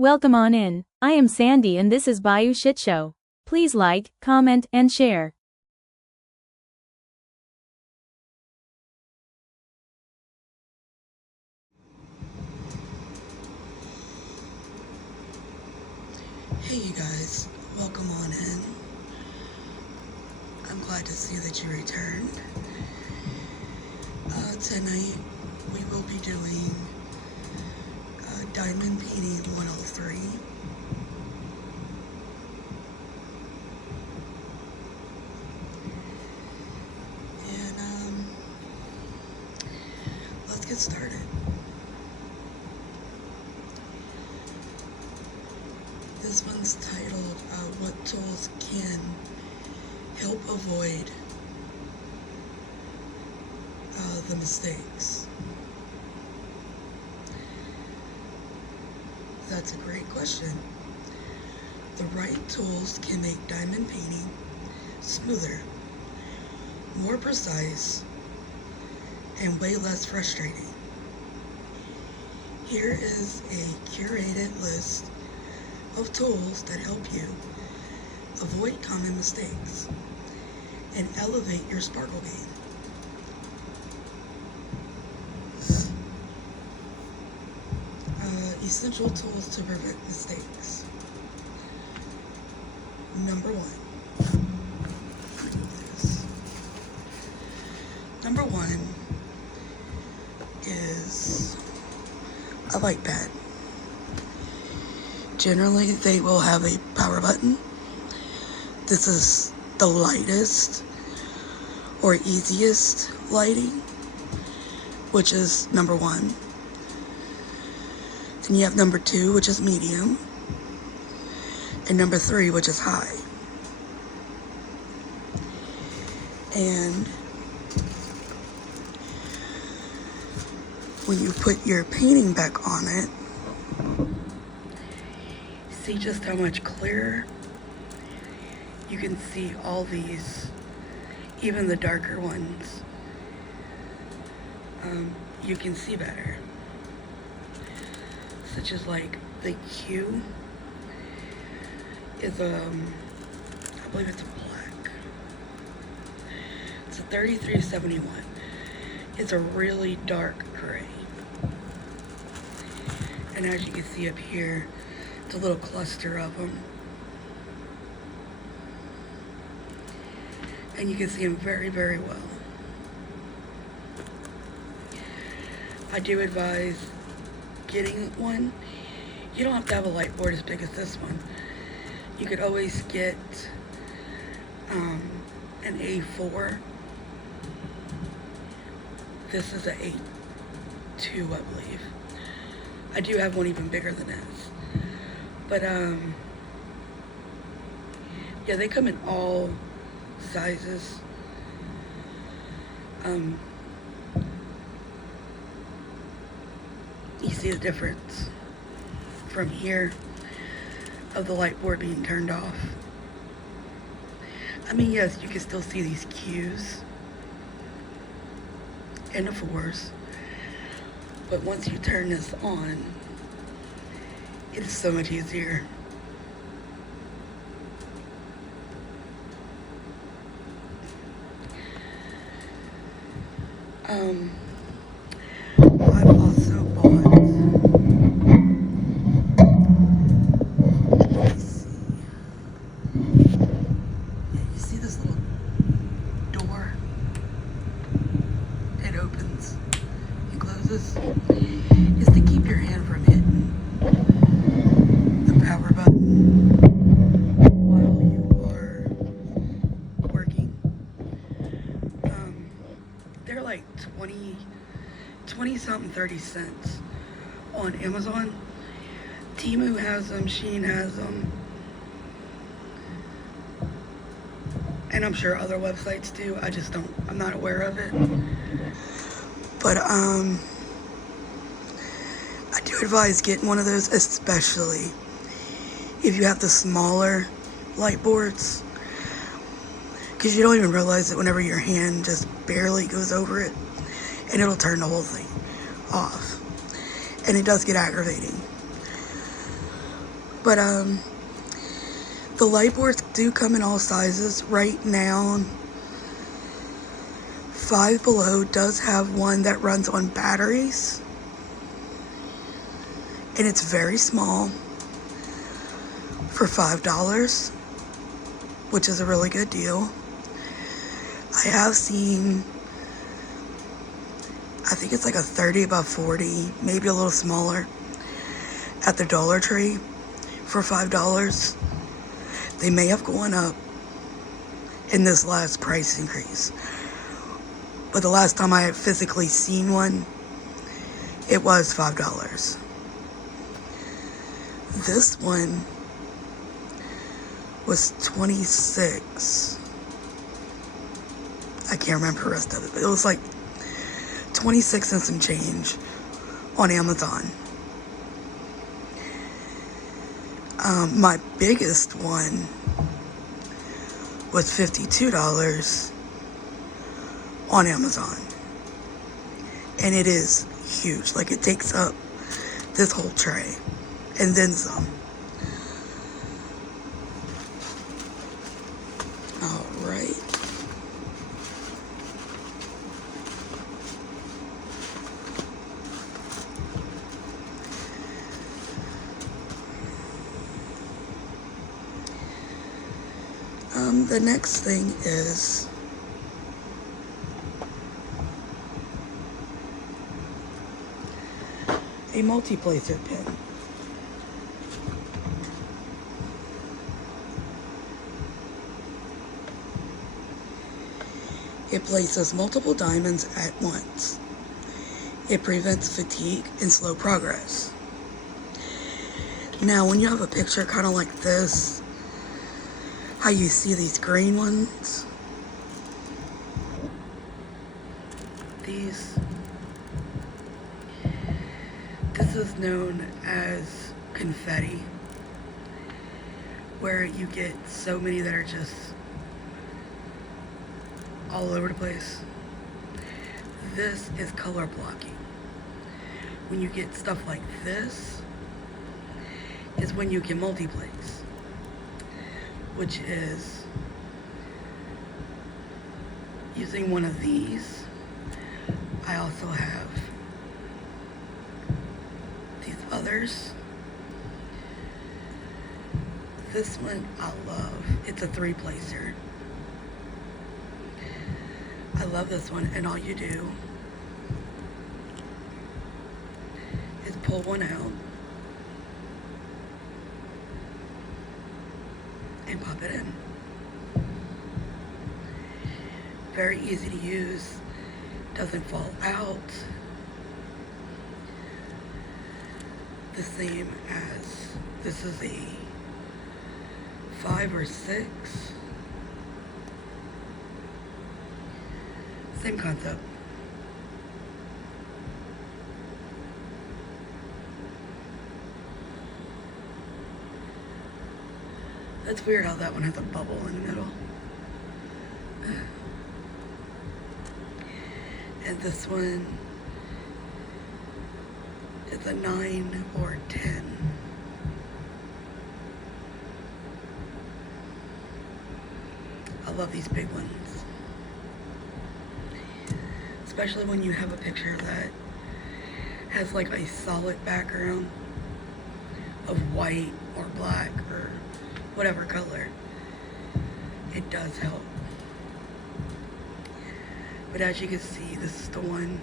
Welcome on in. I am Sandy and this is Bayou Shit Show. Please like, comment, and share. Hey you guys, welcome on in. I'm glad to see that you returned. Tonight we will be doing Diamond Painting 103. And let's get started. This one's titled, What Tools Can Help Avoid the Mistakes. That's a great question. The right tools can make diamond painting smoother, more precise, and way less frustrating. Here is a curated list of tools that help you avoid common mistakes and elevate your sparkle game. Essential tools to prevent mistakes. Number one. Number one is a light pad. Generally, they will have a power button. This is the lightest or easiest lighting, which is number one. Then you have number two, which is medium, and number three, which is high. And when you put your painting back on it, see just how much clearer you can see all these, even the darker ones. You can see better. Such as like the Q is I believe it's a black. It's a 3371. It's a really dark gray. And as you can see up here, it's a little cluster of them. And you can see them very, very well. I do advise getting one. You don't have to have a light board as big as this one. You could always get an A4. This is an A2, I believe. I do have one even bigger than this. But yeah, they come in all sizes. You see the difference from here of the light board being turned off. I mean, yes, you can still see these Qs and the 4s, but once you turn this on, it is so much easier. I've also bought, let's see. Yeah, you see this little door? It opens and closes. It's to keep your hand from hitting the power button while you are working. They're like 20 something, 30 cents on Amazon. Temu has them, Shein has them, and I'm sure other websites do. I'm not aware of it. But I do advise getting one of those, especially if you have the smaller light boards, because you don't even realize it whenever your hand just barely goes over it, and it'll turn the whole thing off. And it does get aggravating. But the light boards do come in all sizes. Right now, Five Below does have one that runs on batteries, and it's very small for $5, which is a really good deal. I have seen, I think it's like a 30 by 40, maybe a little smaller, at the Dollar Tree for $5. They may have gone up in this last price increase, but the last time I had physically seen one, it was $5. This one was $26. I can't remember the rest of it, but it was like 26 and some change on Amazon. My biggest one was $52 on Amazon, and it is huge. Like, it takes up this whole tray and then some. All right. The next thing is a multi-placer pin. It places multiple diamonds at once. It prevents fatigue and slow progress. Now, when you have a picture kind of like this, how you see these green ones, this is known as confetti, where you get so many that are just all over the place. This is color blocking. When you get stuff like this is when you get multiplace, which is using one of these. I also have these others. This one I love. It's a 3-placer. I love this one, and all you do is pull one out and pop it in. Very easy to use, doesn't fall out. The same as, this is a 5 or 6. Same concept. That's weird how that one has a bubble in the middle. And this one is a 9 or 10. I love these big ones. Especially when you have a picture that has like a solid background of white or black or whatever color. It does help. But as you can see, this is the one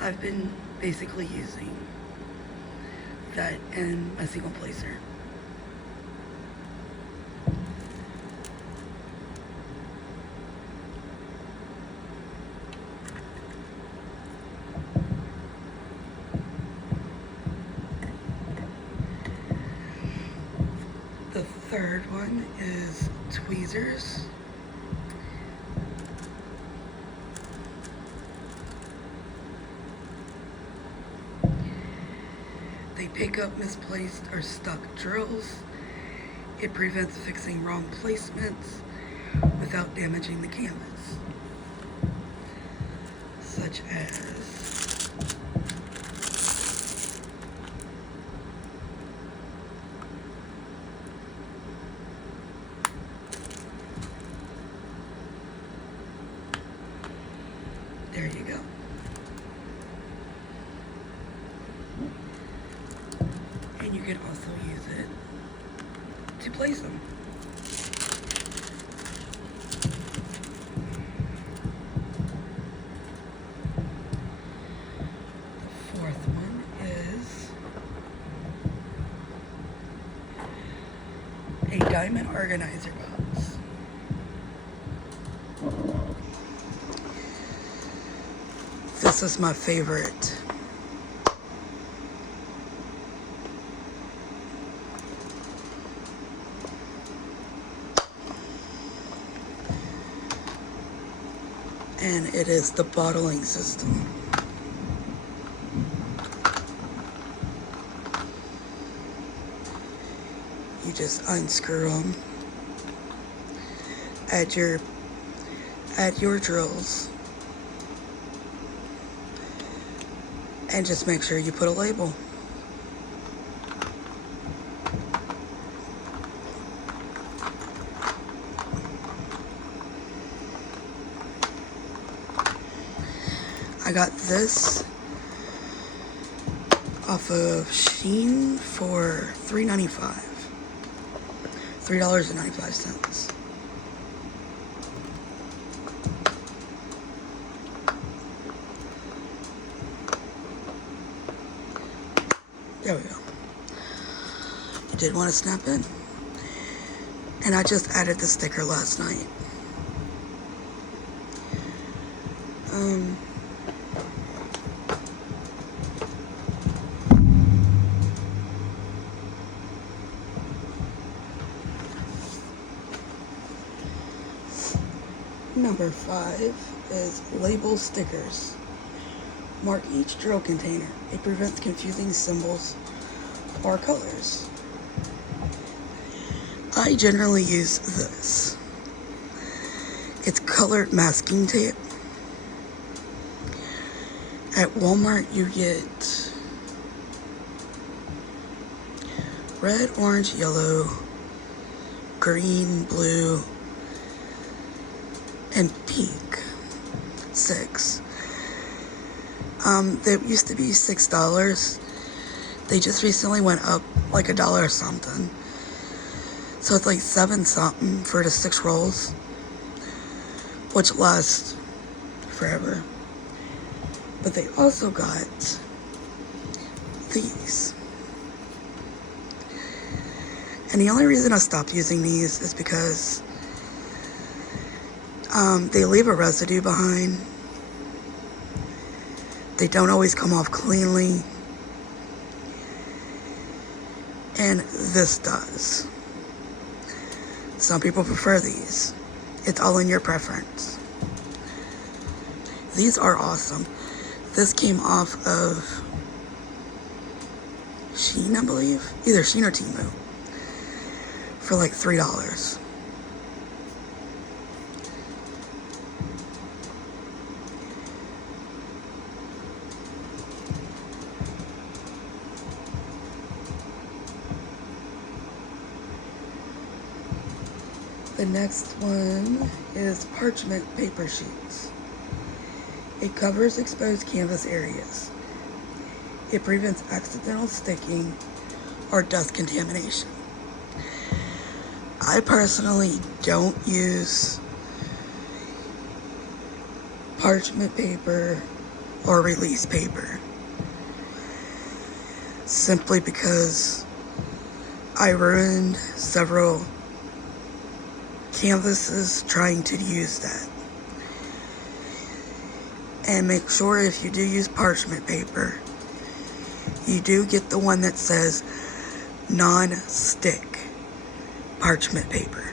I've been basically using, that and a single placer. The third one is tweezers. They pick up misplaced or stuck drills. It prevents fixing wrong placements without damaging the canvas, such as There you go. And you can also use it to place them. The fourth one is a diamond organizer box. This is my favorite. And it is the bottling system. You just unscrew them, add your drills, and just make sure you put a label. I got this off of Shein for $3.95. $3.95. There we go. You did want to snap in. And I just added the sticker last night. Number 5 is label stickers. Mark each drill container. It prevents confusing symbols or colors. I generally use this. It's colored masking tape. At Walmart you get red, orange, yellow, green, blue, and pink. 6. They used to be $6. They just recently went up like $1 or something. So it's like 7 something for the 6 rolls, which lasts forever. But they also got these. And the only reason I stopped using these is because they leave a residue behind. They don't always come off cleanly. And this does. Some people prefer these. It's all in your preference. These are awesome. This came off of Shein, I believe. Either Shein or Temu. For like $3. The next one is parchment paper sheets. It covers exposed canvas areas. It prevents accidental sticking or dust contamination. I personally don't use parchment paper or release paper, simply because I ruined several canvases trying to use that. And make sure if you do use parchment paper, you do get the one that says non-stick parchment paper,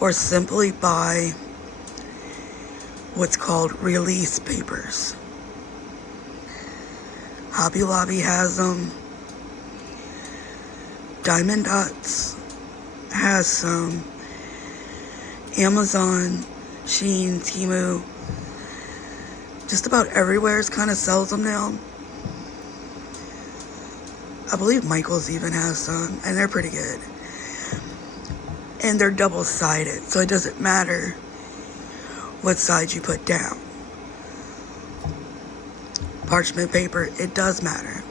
or simply buy what's called release papers. Hobby Lobby has them. Diamond Dots has some. Amazon, Shein, Temu, just about everywhere kind of sells them now. I believe Michael's even has some, and they're pretty good. And they're double-sided, so it doesn't matter what side you put down. parchment paper, it does matter.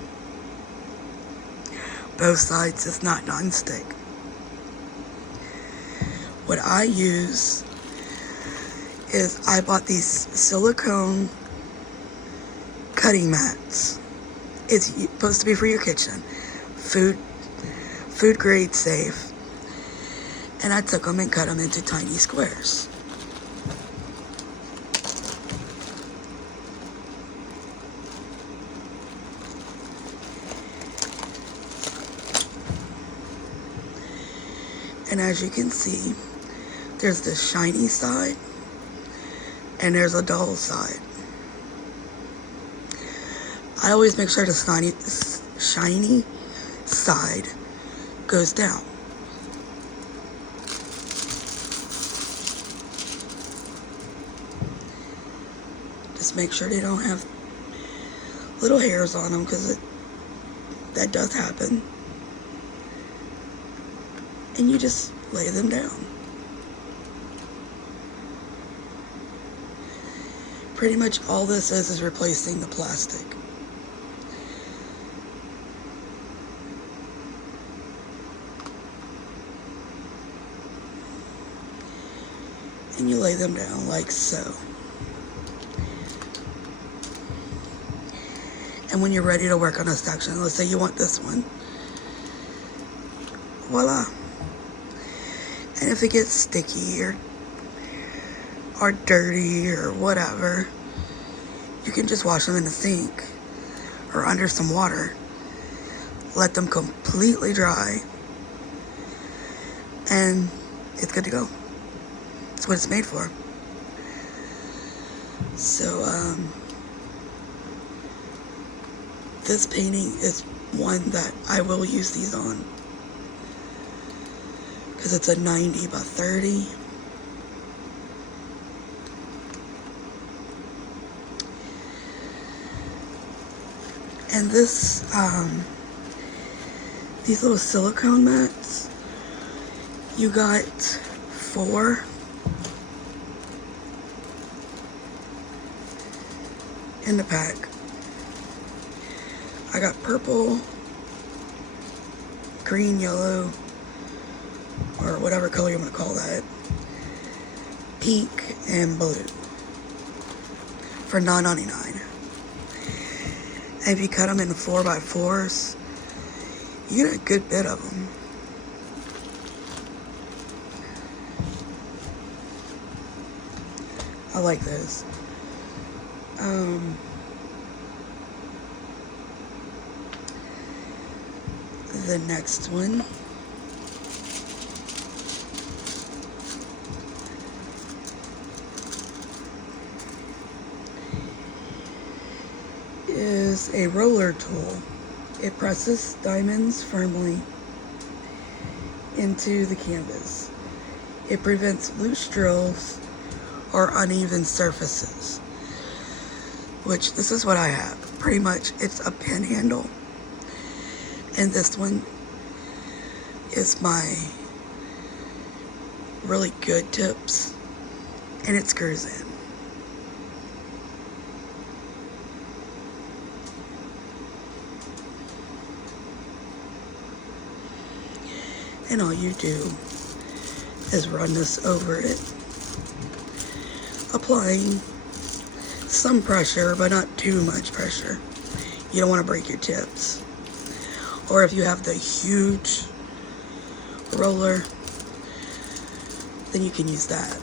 Both sides is not non-stick. What I use is I bought these silicone cutting mats. It's supposed to be for your kitchen. Food grade safe. And I took them and cut them into tiny squares. And as you can see, there's the shiny side and there's a dull side. I always make sure the shiny side goes down. Just make sure they don't have little hairs on them, because that does happen. And you just lay them down. Pretty much all this is replacing the plastic. And you lay them down like so. And when you're ready to work on a section, let's say you want this one, voila. And if it gets sticky or dirty or whatever, you can just wash them in the sink or under some water. Let them completely dry, and it's good to go. That's what it's made for. So, this painting is one that I will use these on, because it's a 90 by 30. And this, these little silicone mats, you got 4. In the pack. I got purple, green, yellow, or whatever color you want to call that, pink, and blue for $9.99. And if you cut them in 4x4s, you get a good bit of them. I like those. The next one is a roller tool. It presses diamonds firmly into the canvas. It prevents loose drills or uneven surfaces, which this is what I have. Pretty much it's a pin handle, and this one is my really good tips, and it screws in. And all you do is run this over it, applying some pressure, but not too much pressure. You don't want to break your tips. Or if you have the huge roller, then you can use that.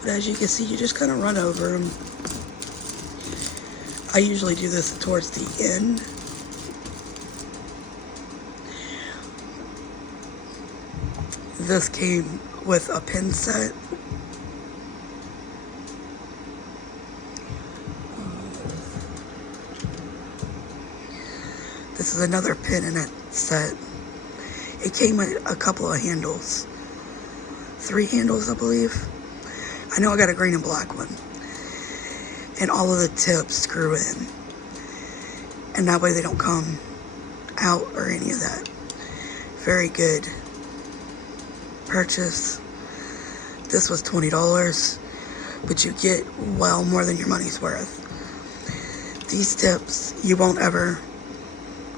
But as you can see, you just kind of run over them. I usually do this towards the end. This came with a pin set. This is another pin in it set. It came with a couple of handles. 3 handles, I believe. I know I got a green and black one. And all of the tips screw in. And that way they don't come out or any of that. Very good purchase. This was $20, but you get well more than your money's worth. These tips you won't ever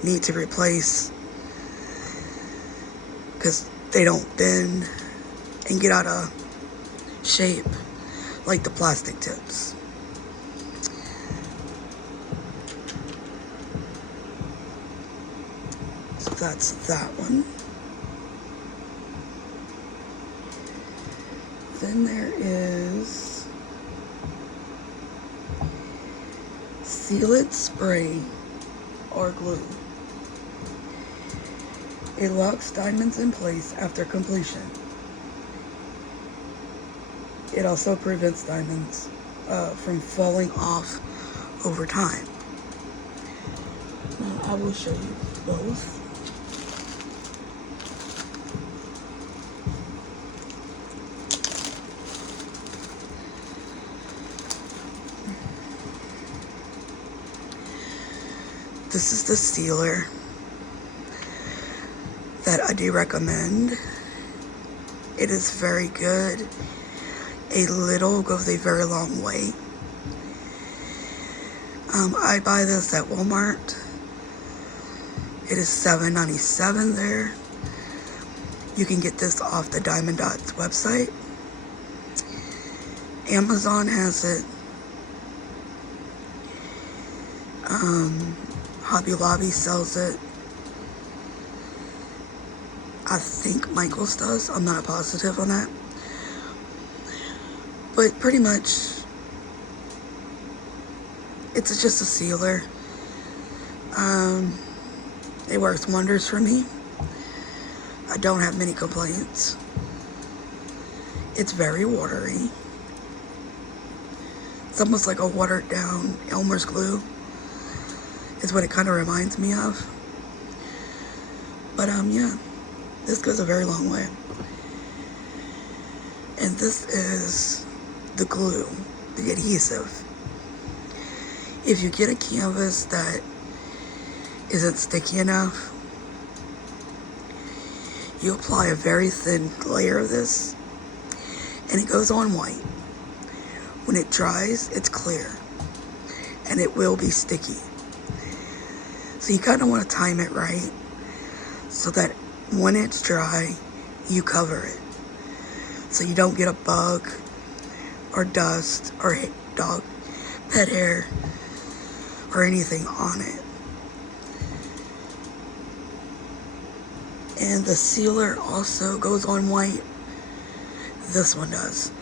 need to replace because they don't bend and get out of shape like the plastic tips. So that's that one. Then there is Seal It Spray or glue. It locks diamonds in place after completion. It also prevents diamonds from falling off over time. Now I will show you both. This is the sealer that I do recommend. It is very good. A little goes a very long way. I buy this at Walmart. It is $7.97 there. You can get this off the Diamond Dots website. Amazon has it. Hobby Lobby sells it. I think Michaels does. I'm not positive on that. But pretty much, it's just a sealer. It works wonders for me. I don't have many complaints. It's very watery. It's almost like a watered down Elmer's glue is what it kind of reminds me of. But yeah, this goes a very long way. And this is the glue, the adhesive. If you get a canvas that isn't sticky enough, you apply a very thin layer of this and it goes on white. When it dries, it's clear and it will be sticky. So you kind of want to time it right so that when it's dry, you cover it. So you don't get a bug or dust or dog pet hair or anything on it. And the sealer also goes on white. This one does.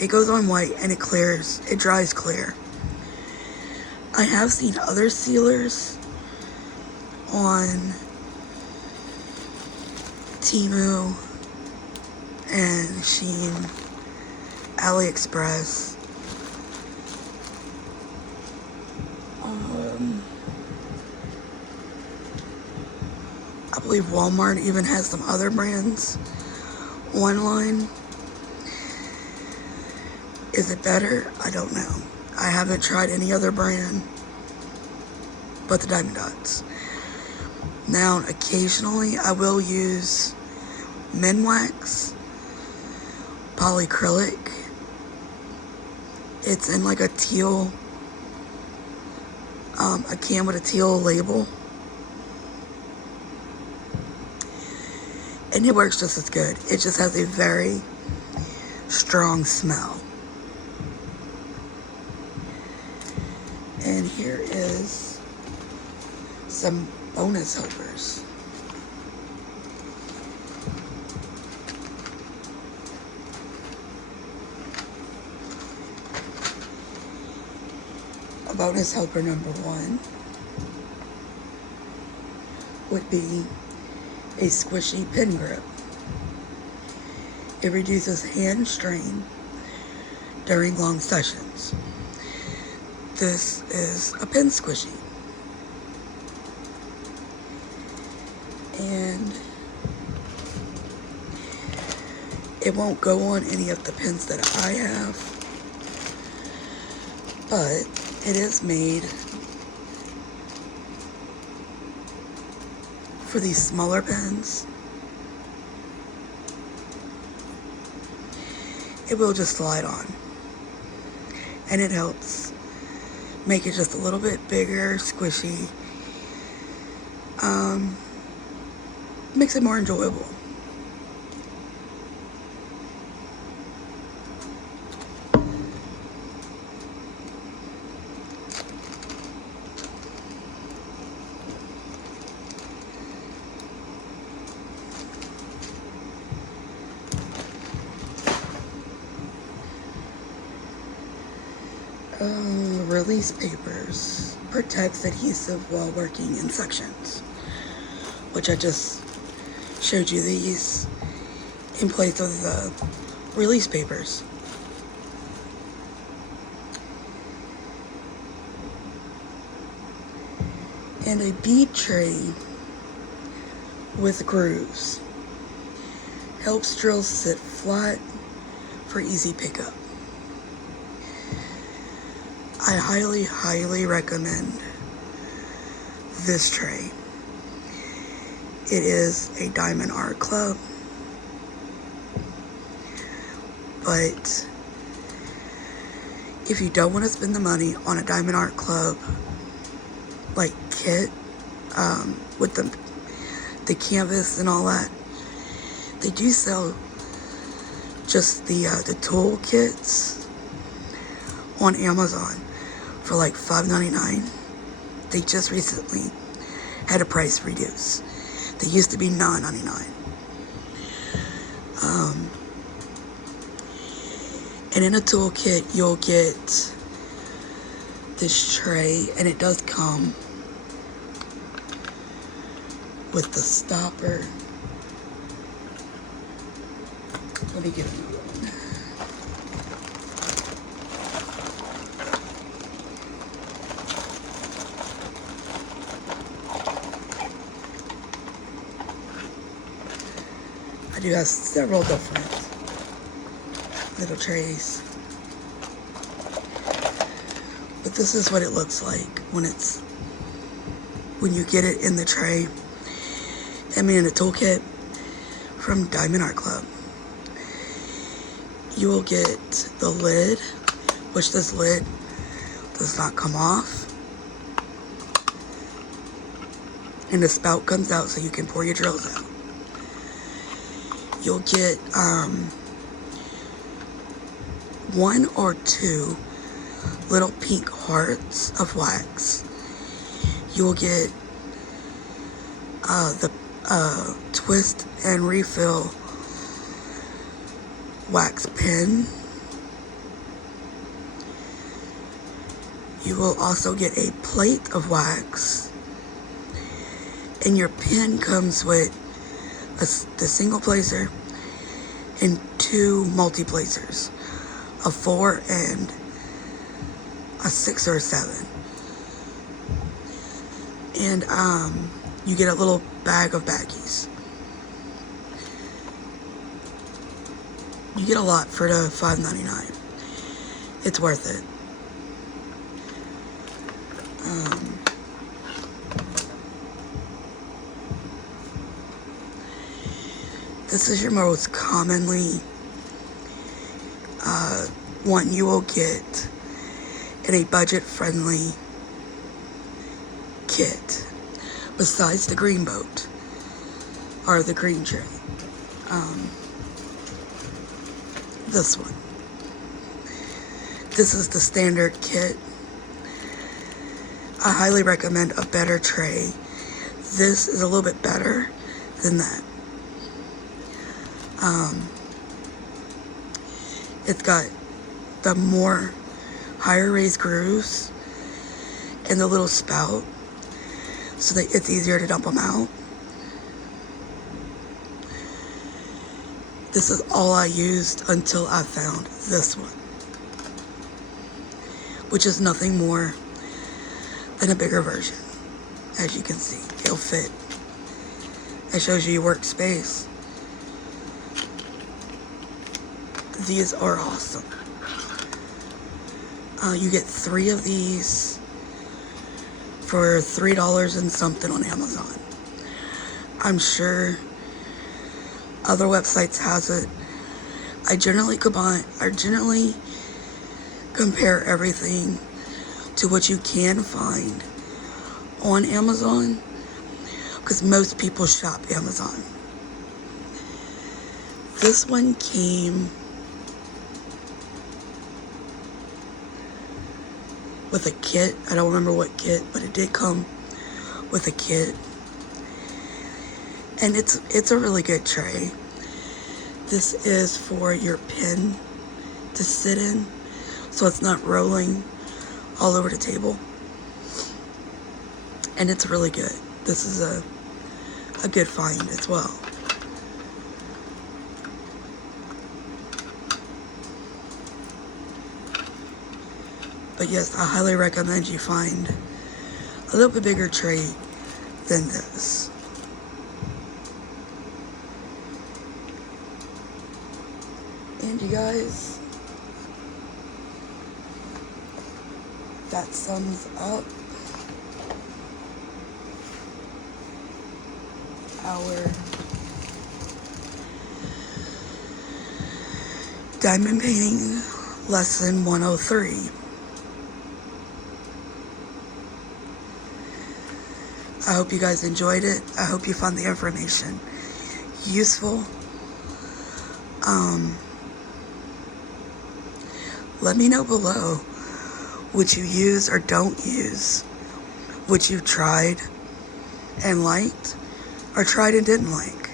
It goes on white and it clears. It dries clear. I have seen other sealers on Temu and Shein, AliExpress. I believe Walmart even has some other brands online. Is it better? I don't know. I haven't tried any other brand but the Diamond Dots. Now, occasionally I will use Minwax polyacrylic. It's in like a teal, a can with a teal label. And it works just as good. It just has a very strong smell. And here is some bonus helpers. A bonus helper number 1 would be a squishy pen grip. It reduces hand strain during long sessions. This is a pen squishy. And it won't go on any of the pens that I have, but it is made for these smaller pens. It will just slide on, and it helps make it just a little bit bigger, squishy. Makes it more enjoyable. Release papers. Protects adhesive while working in sections, which I just showed you these in place of the release papers. And a bead tray with grooves. Helps drills sit flat for easy pickup. I highly, highly recommend this tray. It is a Diamond Art Club, but if you don't want to spend the money on a Diamond Art Club like kit with the canvas and all that, they do sell just the tool kits on Amazon for like $5.99. They just recently had a price reduce. They used to be $9.99. And in a toolkit, you'll get this tray, and it does come with the stopper. Let me get another one. I do have several different little trays, but this is what it looks like when you get it in the tray. I mean, in a toolkit from Diamond Art Club. You will get the lid, which this lid does not come off, and the spout comes out so you can pour your drills out. You'll get one or two little pink hearts of wax. You'll get the twist and refill wax pen. You will also get a plate of wax, and your pen comes with the single placer and two multi-placers, a 4 and a 6 or a 7. And you get a little bag of baggies. You get a lot for the $5.99. It's worth it. This is your most commonly one you will get in a budget-friendly kit, besides the green boat or the green tray. This one. This is the standard kit. I highly recommend a better tray. This is a little bit better than that. It's got the more higher raised grooves and the little spout so that it's easier to dump them out. This is all I used until I found this one, which is nothing more than a bigger version. As you can see, it'll fit. It shows you your workspace. These are awesome. You get 3 of these for $3 and something on Amazon. I'm sure other websites has it. I generally compare everything to what you can find on Amazon, because most people shop Amazon. This one came with a kit. I don't remember what kit, but it did come with a kit. And it's a really good tray. This is for your pen to sit in, so it's not rolling all over the table. And it's really good. This is a good find as well. But yes, I highly recommend you find a little bit bigger tray than this. And you guys, that sums up our diamond painting lesson 103. I hope you guys enjoyed it. I hope you found the information useful. Let me know below what you use or don't use, what you tried and liked, or tried and didn't like.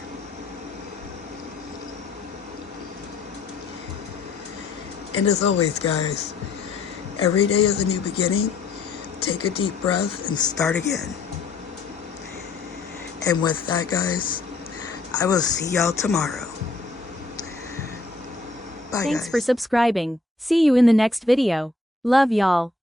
And as always, guys, every day is a new beginning. Take a deep breath and start again. And with that, guys, I will see y'all tomorrow. Bye, Thanks guys. for subscribing. See you in the next video. Love y'all.